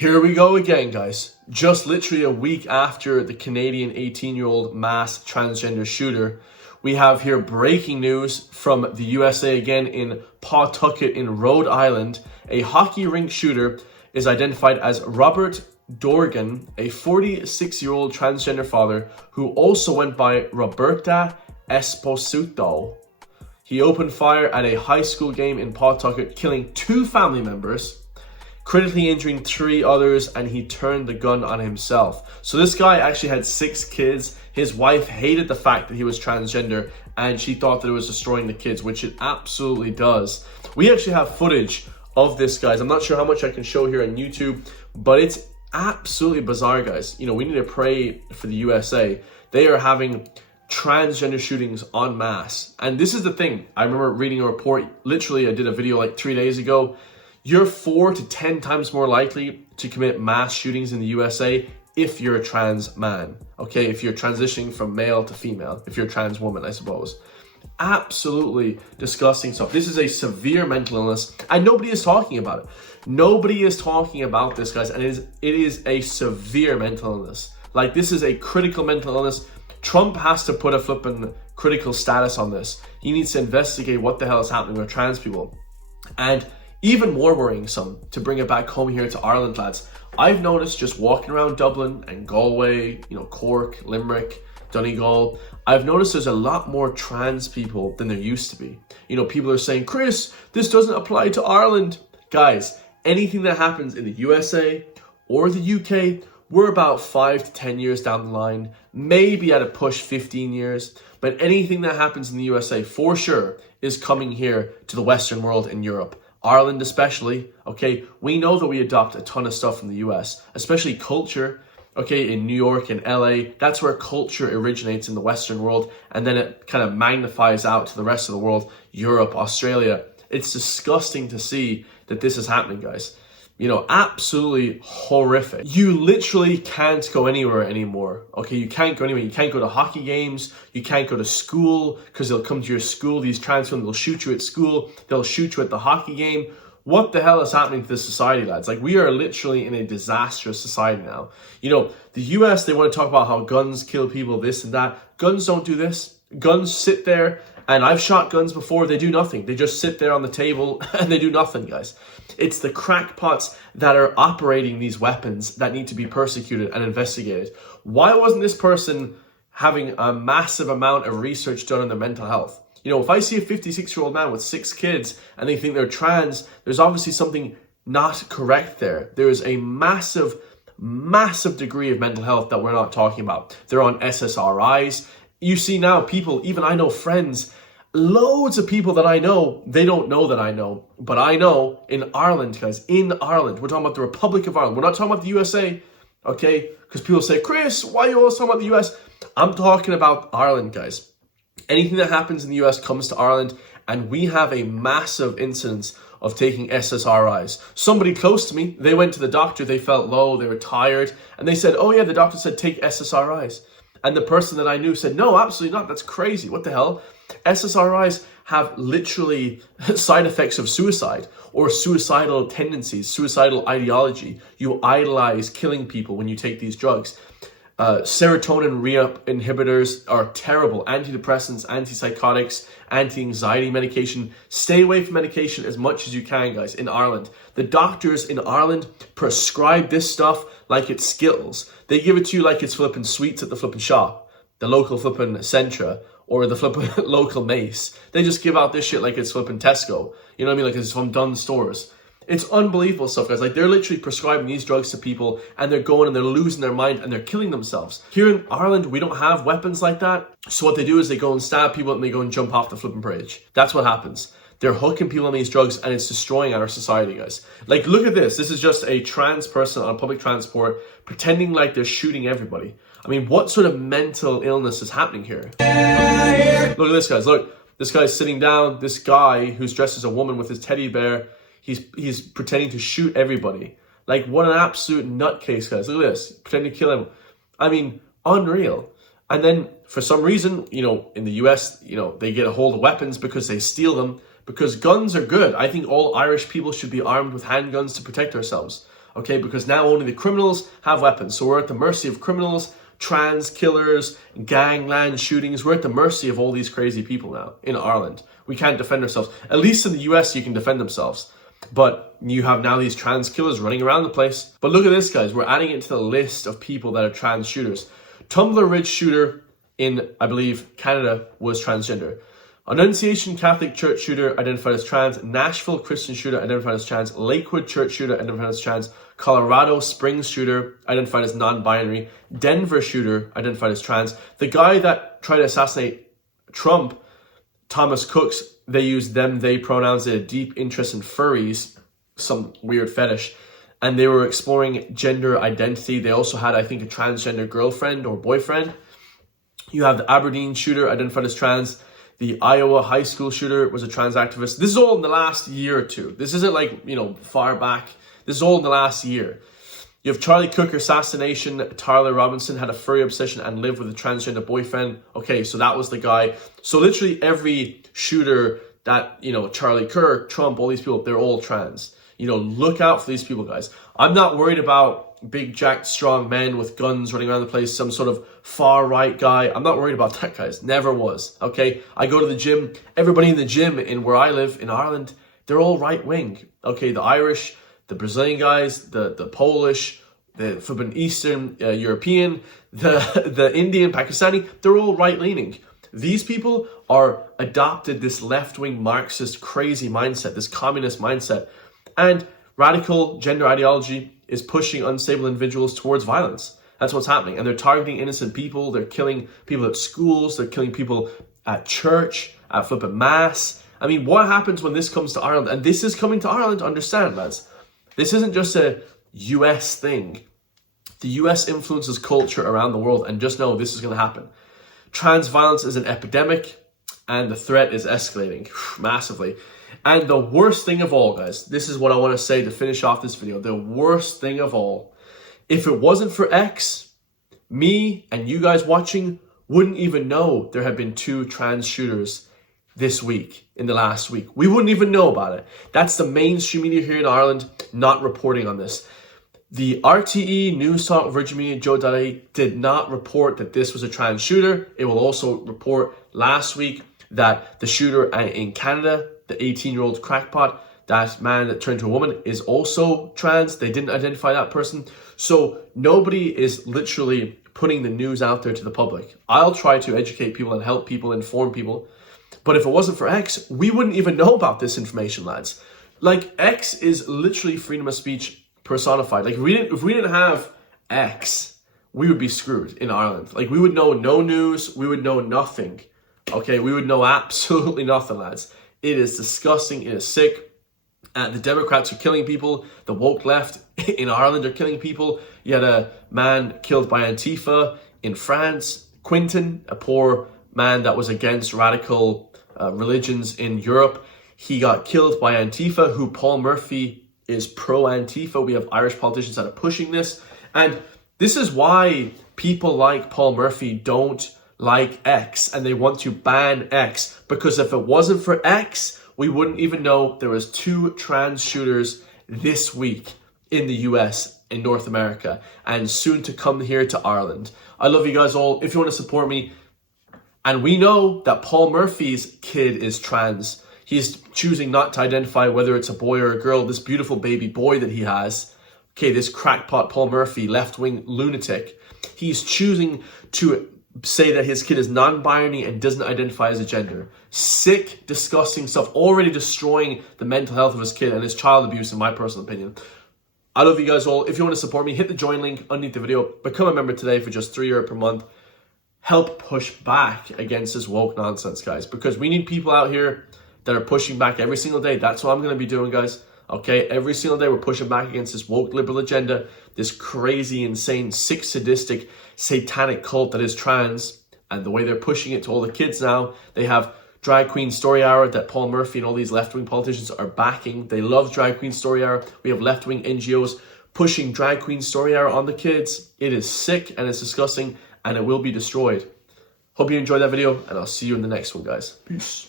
Here we go again, guys. Just literally a week after the Canadian 18-year-old mass transgender shooter, we have here breaking news from the USA again in Pawtucket in Rhode Island. A hockey rink shooter is identified as Robert Dorgan, a 46-year-old transgender father who also went by Roberta Esposito. He opened fire at a high school game in Pawtucket, killing 2 family members, critically injuring 3 others, and he turned the gun on himself. So this guy actually had 6 kids. His wife hated the fact that he was transgender, and she thought that it was destroying the kids, which it absolutely does. We actually have footage of this, guys. I'm not sure how much I can show here on YouTube, but it's absolutely bizarre, guys. You know, we need to pray for the USA. They are having transgender shootings en masse. And this is the thing. I remember reading a report. Literally, I did a video like 3 days ago. You're 4 to 10 times more likely to commit mass shootings in the USA if you're a trans man, okay? If you're transitioning from male to female, if you're a trans woman, I suppose. Absolutely disgusting stuff. This is a severe mental illness, and nobody is talking about it. Nobody is talking about this, guys, and it is a severe mental illness. Like, this is a critical mental illness. Trump has to put a flipping critical status on this. He needs to investigate what the hell is happening with trans people. And even more worrying, to bring it back home here to Ireland, lads, I've noticed just walking around Dublin and Galway, you know, Cork, Limerick, Donegal, I've noticed there's a lot more trans people than there used to be. You know, people are saying, Chris, this doesn't apply to Ireland. Guys, anything that happens in the USA or the UK, we're about 5 to 10 years down the line, maybe at a push 15 years, but anything that happens in the USA for sure is coming here to the Western world and Europe. Ireland especially, okay? We know that we adopt a ton of stuff from the US, especially culture, okay? In New York and LA, that's where culture originates in the Western world, and then it kind of magnifies out to the rest of the world, Europe, Australia. It's disgusting to see that this is happening, guys. You know, absolutely horrific. You literally can't go anywhere anymore, okay? You can't go anywhere. You can't go to hockey games. You can't go to school because they'll come to your school. These trans women, they'll shoot you at school. They'll shoot you at the hockey game. What the hell is happening to this society, lads? Like, we are literally in a disastrous society now. You know, the US, they want to talk about how guns kill people, this and that. Guns don't do this. Guns sit there, and I've shot guns before. They do nothing. They just sit there on the table and they do nothing, guys. It's the crackpots that are operating these weapons that need to be persecuted and investigated. Why wasn't this person having a massive amount of research done on their mental health? You know, if I see a 56-year-old man with 6 kids and they think they're trans, there's obviously something not correct there. There is a massive degree of mental health that we're not talking about. They're on SSRIs. You see now people, even I know friends, loads of people that I know, they don't know that I know, but I know in Ireland, guys, in Ireland, we're talking about the Republic of Ireland. We're not talking about the USA, okay? Because people say, Chris, why are you always talking about the US? I'm talking about Ireland, guys. Anything that happens in the US comes to Ireland, and we have a massive incidence of taking SSRIs. Somebody close to me, they went to the doctor, they felt low, they were tired, and they said, oh yeah, the doctor said take SSRIs. And the person that I knew said, no, absolutely not. That's crazy. What the hell? SSRIs have literally side effects of suicide or suicidal tendencies, suicidal ideology. You idolize killing people when you take these drugs. Serotonin re-up inhibitors are terrible. Antidepressants, antipsychotics, anti-anxiety medication. Stay away from medication as much as you can, guys, in Ireland. The doctors in Ireland prescribe this stuff like it's Skittles. They give it to you like it's flipping sweets at the flipping shop, the local flipping Centra, or the flipping local Mace. They just give out this shit like it's flipping Tesco. You know what I mean? Like it's from Dunnes Stores. It's unbelievable stuff, guys. Like, they're literally prescribing these drugs to people, and they're going and they're losing their mind and they're killing themselves. Here in Ireland, we don't have weapons like that. So what they do is they go and stab people and they go and jump off the flipping bridge. That's what happens. They're hooking people on these drugs, and it's destroying our society, guys. Like, look at this. This is just a trans person on public transport pretending like they're shooting everybody. I mean, what sort of mental illness is happening here? Look at this, guys. Look, this guy's sitting down. This guy who's dressed as a woman with his teddy bear, he's pretending to shoot everybody. Like, what an absolute nutcase, guys. Look at this. Pretending to kill him. I mean, unreal. And then, for some reason, you know, in the US, you know, they get a hold of weapons because they steal them. Because guns are good. I think all Irish people should be armed with handguns to protect ourselves. okay? Because now only the criminals have weapons. So we're at the mercy of criminals, trans killers, gangland shootings. We're at the mercy of all these crazy people now in Ireland. We can't defend ourselves. At least in the US, you can defend themselves. But you have now these trans killers running around the place. But look at this, guys. We're adding it to the list of people that are trans shooters. Tumbler Ridge shooter in, I believe, Canada was transgender. Annunciation Catholic Church shooter identified as trans. Nashville Christian shooter identified as trans. Lakewood Church shooter identified as trans. Colorado Springs shooter identified as non-binary. Denver shooter identified as trans. The guy that tried to assassinate Trump, Thomas Cooks, they used them, they pronouns. They had a deep interest in furries, some weird fetish. And they were exploring gender identity. They also had, I think, a transgender girlfriend or boyfriend. You have the Aberdeen shooter identified as trans. The Iowa high school shooter was a trans activist. This is all in the last year or two. This isn't like, far back. This is all in the last year. You have Charlie Cooker assassination. Tyler Robinson had a furry obsession and lived with a transgender boyfriend. Okay, so that was the guy. So literally every shooter that, Charlie Kirk, Trump, all these people, they're all trans. Look out for these people, guys. I'm not worried about big, jacked, strong men with guns running around the place, some sort of far-right guy. I'm not worried about that, guys. Never was, okay? I go to the gym. Everybody in the gym in where I live in Ireland, they're all right-wing, okay? The Irish, the Brazilian guys, the Polish, the flipping Eastern European, the Indian, Pakistani, they're all right-leaning. These people are adopted this left-wing Marxist crazy mindset, this communist mindset, and radical gender ideology is pushing unstable individuals towards violence. That's what's happening. And they're targeting innocent people. They're killing people at schools. They're killing people at church, at flipping mass. I mean, what happens when this comes to Ireland? And this is coming to Ireland, understand, lads. This isn't just a US thing. The US influences culture around the world, and just know this is going to happen. Trans violence is an epidemic, and the threat is escalating massively. And the worst thing of all, guys, this is what I want to say to finish off this video. The worst thing of all, if it wasn't for X, me and you guys watching wouldn't even know there have been 2 trans shooters this week, in the last week. We wouldn't even know about it. That's the mainstream media here in Ireland not reporting on this. The RTE, News Talk, Virgin Media, Joe Daley did not report that this was a trans shooter. It will also report last week that the shooter in Canada, the 18-year-old crackpot, that man that turned to a woman, is also trans. They didn't identify that person. So nobody is literally putting the news out there to the public. I'll try to educate people and help people, inform people. But if it wasn't for X, we wouldn't even know about this information, lads. Like, X is literally freedom of speech personified. Like, if we didn't have X, we would be screwed in Ireland. Like, we would know no news. We would know nothing. Okay, we would know absolutely nothing, lads. It is disgusting. It is sick. The Democrats are killing people. The woke left in Ireland are killing people. You had a man killed by Antifa in France. Quinton, a poor man that was against radical religions in Europe. He got killed by Antifa, who Paul Murphy is pro-Antifa. We have Irish politicians that are pushing this. And this is why people like Paul Murphy don't like X, and they want to ban X, because if it wasn't for X, we wouldn't even know there was 2 trans shooters this week in the US, in North America, and soon to come here to Ireland. I love you guys all. If you want to support me, and we know that Paul Murphy's kid is trans. He's choosing not to identify whether it's a boy or a girl. This beautiful baby boy that he has, okay, this crackpot Paul Murphy, left-wing lunatic, he's choosing to say that his kid is non-binary and doesn't identify as a gender. Sick, disgusting stuff, already destroying the mental health of his kid, and his child abuse, in my personal opinion. I love you guys all. If you want to support me, hit the join link underneath the video. Become a member today for just €3 per month. Help push back against this woke nonsense, guys, because we need people out here that are pushing back every single day. That's what I'm going to be doing, guys. Okay, every single day we're pushing back against this woke liberal agenda, this crazy, insane, sick, sadistic, satanic cult that is trans, and the way they're pushing it to all the kids now. They have Drag Queen Story Hour that Paul Murphy and all these left-wing politicians are backing. They love Drag Queen Story Hour. We have left-wing NGOs pushing Drag Queen Story Hour on the kids. It is sick and it's disgusting, and it will be destroyed. Hope you enjoyed that video, and I'll see you in the next one, guys. Peace.